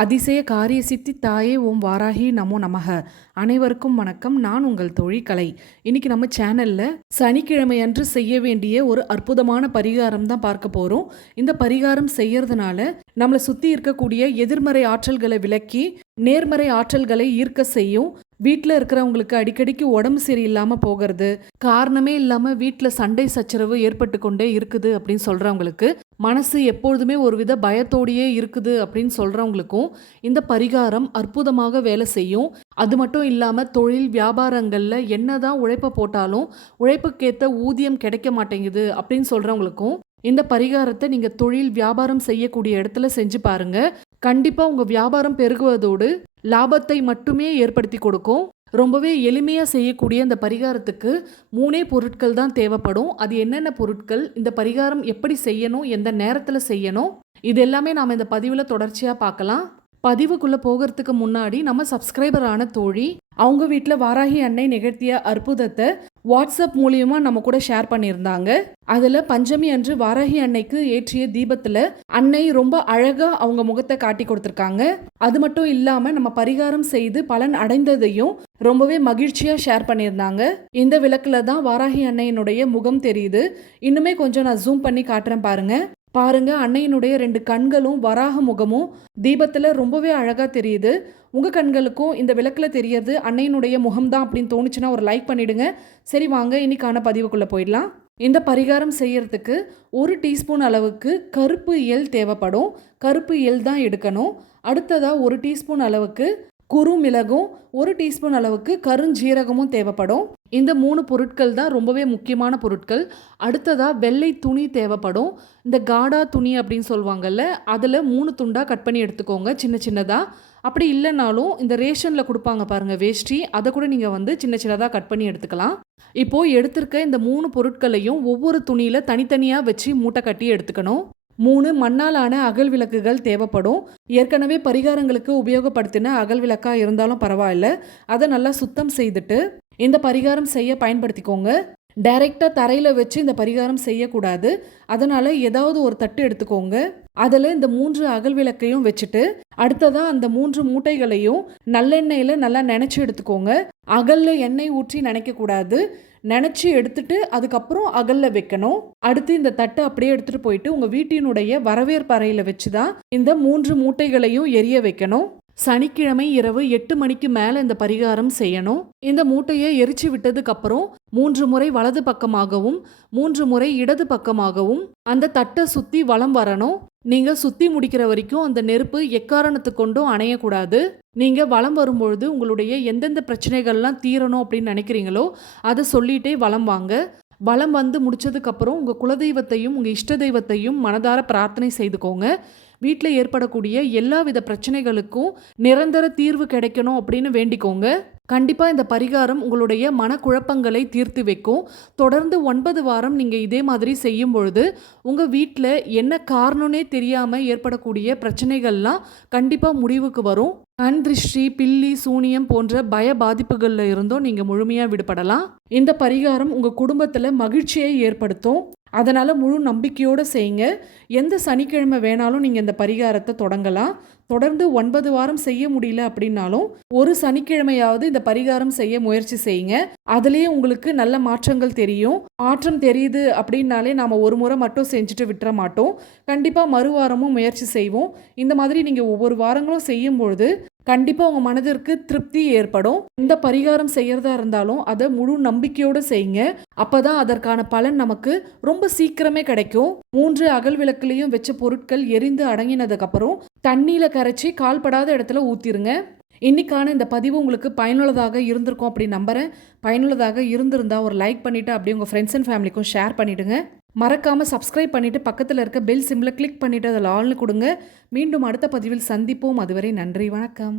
அதிசய காரிய சித்தி தாயே ஓம் வாராகி நமோ நமக. அனைவருக்கும் வணக்கம். நான் உங்கள் தோழி கலை. இன்னைக்கு நம்ம சேனல்ல சனிக்கிழமை அன்று செய்ய வேண்டிய ஒரு அற்புதமான பரிகாரம் தான் பார்க்க போறோம். இந்த பரிகாரம் செய்யறதுனால நம்மளை சுத்தி இருக்கக்கூடிய எதிர்மறை ஆற்றல்களை விலக்கி நேர்மறை ஆற்றல்களை ஈர்க்க செய்யும். வீட்டில் இருக்கிறவங்களுக்கு அடிக்கடிக்கு உடம்பு சரியில்லாமல் போகிறது, காரணமே இல்லாமல் வீட்டில் சண்டை சச்சரவு ஏற்பட்டு கொண்டே இருக்குது அப்படின்னு சொல்கிறவங்களுக்கு, மனசு எப்பொழுதுமே ஒரு வித பயத்தோடையே இருக்குது அப்படின்னு சொல்கிறவங்களுக்கும் இந்த பரிகாரம் அற்புதமாக வேலை செய்யும். அது மட்டும் இல்லாமல் தொழில் வியாபாரங்களில் என்னதான் உழைப்பை போட்டாலும் உழைப்புக்கேற்ற ஊதியம் கிடைக்க மாட்டேங்குது அப்படின்னு சொல்கிறவங்களுக்கும் இந்த பரிகாரத்தை நீங்கள் தொழில் வியாபாரம் செய்யக்கூடிய இடத்துல செஞ்சு பாருங்க. கண்டிப்பாக உங்கள் வியாபாரம் பெருகுவதோடு லாபத்தை மட்டுமே ஏற்படுத்தி கொடுக்கும். ரொம்பவே எளிமையாக செய்யக்கூடிய இந்த பரிகாரத்துக்கு 3 பொருட்கள் தான் தேவைப்படும். அது என்னென்ன பொருட்கள், இந்த பரிகாரம் எப்படி செய்யணும், எந்த நேரத்தில் செய்யணும், இது எல்லாமே நாம் இந்த பதிவில் தொடர்ச்சியாக பார்க்கலாம். பதிவுக்குள்ளே போகிறதுக்கு முன்னாடி நம்ம சப்ஸ்கிரைபர் ஆன தோழி அவங்க வீட்டில் வாராகி அன்னை நிகழ்த்திய அற்புதத்தை வாட்ஸ்அப் மூலியமாக நம்ம கூட ஷேர் பண்ணியிருந்தாங்க. அதில் பஞ்சமி அன்று வாராகி அன்னைக்கு ஏற்றிய தீபத்தில் அன்னை ரொம்ப அழகாக அவங்க முகத்தை காட்டி கொடுத்துருக்காங்க. அது மட்டும் இல்லாமல் நம்ம பரிகாரம் செய்து பலன் அடைந்ததையும் ரொம்பவே மகிழ்ச்சியாக ஷேர் பண்ணியிருந்தாங்க. இந்த விளக்கில் தான் வாராகி அன்னையினுடைய முகம் தெரியுது. இன்னுமே கொஞ்சம் நான் ஜூம் பண்ணி காட்டுறேன் பாருங்க. அன்னையினுடைய 2 கண்களும் வராக முகமும் தீபத்தில் ரொம்பவே அழகாக தெரியுது. உங்கள் கண்களுக்கும் இந்த விளக்கில் தெரியறது அன்னையினுடைய முகம்தான் அப்படின்னு தோணுச்சுன்னா ஒரு லைக் பண்ணிடுங்க. சரி, வாங்க இன்னைக்கான பதிவுக்குள்ளே போயிடலாம். இந்த பரிகாரம் செய்யறதுக்கு 1 டீஸ்பூன் அளவுக்கு கருப்பு எள் தேவைப்படும். கருப்பு எள் தான் எடுக்கணும். அடுத்ததாக 1 டீஸ்பூன் அளவுக்கு குறுமிளகும் 1 டீஸ்பூன் அளவுக்கு கருஞ்சீரகமும் தேவைப்படும். இந்த 3 பொருட்கள் தான் ரொம்பவே முக்கியமான பொருட்கள். அடுத்ததாக வெள்ளை துணி தேவைப்படும். இந்த காடா துணி அப்படின்னு சொல்லுவாங்கல்ல, அதில் 3 துண்டாக கட் பண்ணி எடுத்துக்கோங்க, சின்ன சின்னதாக. அப்படி இல்லைனாலும் இந்த ரேஷனில் கொடுப்பாங்க பாருங்கள் வேஷ்டி, அதை கூட நீங்கள் சின்ன சின்னதாக கட் பண்ணி எடுத்துக்கலாம். இப்போது எடுத்திருக்க இந்த 3 பொருட்களையும் ஒவ்வொரு துணியில் தனித்தனியாக வச்சு மூட்டை கட்டி எடுத்துக்கணும். 3 மண்ணாலான அகல் விளக்குகள் தேவைப்படும். ஏற்கனவே பரிகாரங்களுக்கு உபயோகப்படுத்தின அகல் விளக்காக இருந்தாலும் பரவாயில்ல, அதை நல்லா சுத்தம் செய்துட்டு இந்த பரிகாரம் செய்ய பயன்படுத்திக்கோங்க. டைரெக்டாக தரையில் வச்சு இந்த பரிகாரம் செய்யக்கூடாது. அதனால் ஏதாவது ஒரு தட்டு எடுத்துக்கோங்க. அதில் இந்த 3 அகல் விளக்கையும் வச்சுட்டு அடுத்ததாக அந்த 3 மூட்டைகளையும் நல்லெண்ணெயில் நல்லா நினச்சி எடுத்துக்கோங்க. அகலில் எண்ணெய் ஊற்றி நினைக்கக்கூடாது. நினச்சி எடுத்துட்டு அதுக்கப்புறம் அகலில் வைக்கணும். அடுத்து இந்த தட்டை அப்படியே எடுத்துகிட்டு போயிட்டு உங்கள் வீட்டினுடைய வரவேற்பு அறையில் வச்சு தான் இந்த 3 மூட்டைகளையும் எரிய வைக்கணும். சனிக்கிழமை இரவு 8 மணிக்கு மேலே இந்த பரிகாரம் செய்யணும். இந்த மூட்டையை எரிச்சு விட்டதுக்கு அப்புறம் 3 முறை வலது பக்கமாகவும் 3 முறை இடது பக்கமாகவும் அந்த தட்டை சுற்றி வலம் வரணும். நீங்கள் சுற்றி முடிக்கிற வரைக்கும் அந்த நெருப்பு எக்காரணத்து கொண்டும் அணையக்கூடாது. நீங்கள் வலம் வரும்பொழுது உங்களுடைய எந்தெந்த பிரச்சனைகள்லாம் தீரணும் அப்படின்னு நினைக்கிறீங்களோ அதை சொல்லிகிட்டே வலம் வாங்க. வலம் வந்து முடிச்சதுக்கப்புறம் உங்கள் குலதெய்வத்தையும் உங்கள் இஷ்ட தெய்வத்தையும் மனதார பிரார்த்தனை செய்துக்கோங்க. வீட்டில் ஏற்படக்கூடிய எல்லா வித பிரச்சனைகளுக்கும் நிரந்தர தீர்வு கிடைக்கணும் அப்படின்னு வேண்டிக்கோங்க. கண்டிப்பாக இந்த பரிகாரம் உங்களுடைய மனக்குழப்பங்களை தீர்த்து வைக்கும். தொடர்ந்து 9 வாரம் நீங்கள் இதே மாதிரி செய்யும் பொழுது உங்கள் வீட்டில் என்ன காரணம்னே தெரியாமல் ஏற்படக்கூடிய பிரச்சனைகள்லாம் கண்டிப்பாக முடிவுக்கு வரும். கண் திருஷ்டி, பில்லி, சூனியம் போன்ற பய பாதிப்புகளில் இருந்தும் நீங்கள் முழுமையாக விடுபடலாம். இந்த பரிகாரம் உங்கள் குடும்பத்தில் மகிழ்ச்சியை ஏற்படுத்தும். அதனால் முழு நம்பிக்கையோடு செய்யுங்க. எந்த சனிக்கிழமை வேணாலும் நீங்கள் இந்த பரிகாரத்தை தொடங்கலாம். தொடர்ந்து 9 வாரம் செய்ய முடியல அப்படின்னாலும் ஒரு சனிக்கிழமையாவது இந்த பரிகாரம் செய்ய முயற்சி செய்யுங்க. அதுலேயே உங்களுக்கு நல்ல மாற்றங்கள் தெரியும். மாற்றம் தெரியுது அப்படின்னாலே நாம் ஒரு முறை மட்டும் செஞ்சுட்டு விட்டுற மாட்டோம். கண்டிப்பாக மறுவாரமும் முயற்சி செய்வோம். இந்த மாதிரி நீங்கள் ஒவ்வொரு வாரங்களும் செய்யும் பொழுது கண்டிப்பாக உங்கள் மனதிற்கு திருப்தி ஏற்படும். இந்த பரிகாரம் செய்யறதா இருந்தாலும் அதை முழு நம்பிக்கையோடு செய்யுங்க. அப்போதான் அதற்கான பலன் நமக்கு ரொம்ப சீக்கிரமே கிடைக்கும். 3 அகல் விளக்குலையும் வச்ச பொருட்கள் எரிந்து அடங்கினதுக்கப்புறம் தண்ணியில் கரைச்சி கால்படாத இடத்துல ஊற்றிருங்க. இன்னைக்கான இந்த பதிவு உங்களுக்கு பயனுள்ளதாக இருந்திருக்கும் அப்படின்னு நம்புகிறேன். பயனுள்ளதாக இருந்திருந்தால் ஒரு லைக் பண்ணிவிட்டு அப்படியே உங்கள் ஃப்ரெண்ட்ஸ் அண்ட் ஃபேமிலிக்கும் ஷேர் பண்ணிவிடுங்க. மறக்காமல் சப்ஸ்கிரைப் பண்ணிவிட்டு பக்கத்தில் இருக்க பெல் சிம்பிளை கிளிக் பண்ணிவிட்டு அதில் ஆல்னு கொடுங்க. மீண்டும் அடுத்த பதிவில் சந்திப்போம். அதுவரை நன்றி, வணக்கம்.